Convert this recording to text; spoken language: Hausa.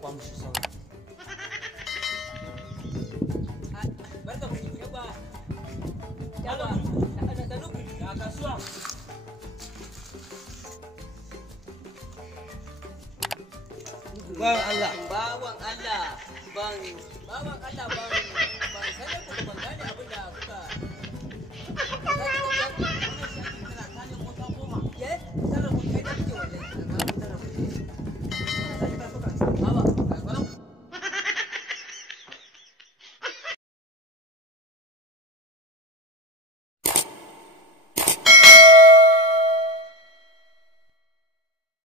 kwamshi sauran. Barka mu yawa. Yawa. Da sanu da kasuwa. Bawan Allah. Bawan Allah. Bawan Allah ban sanar ku ban gane abin da kuka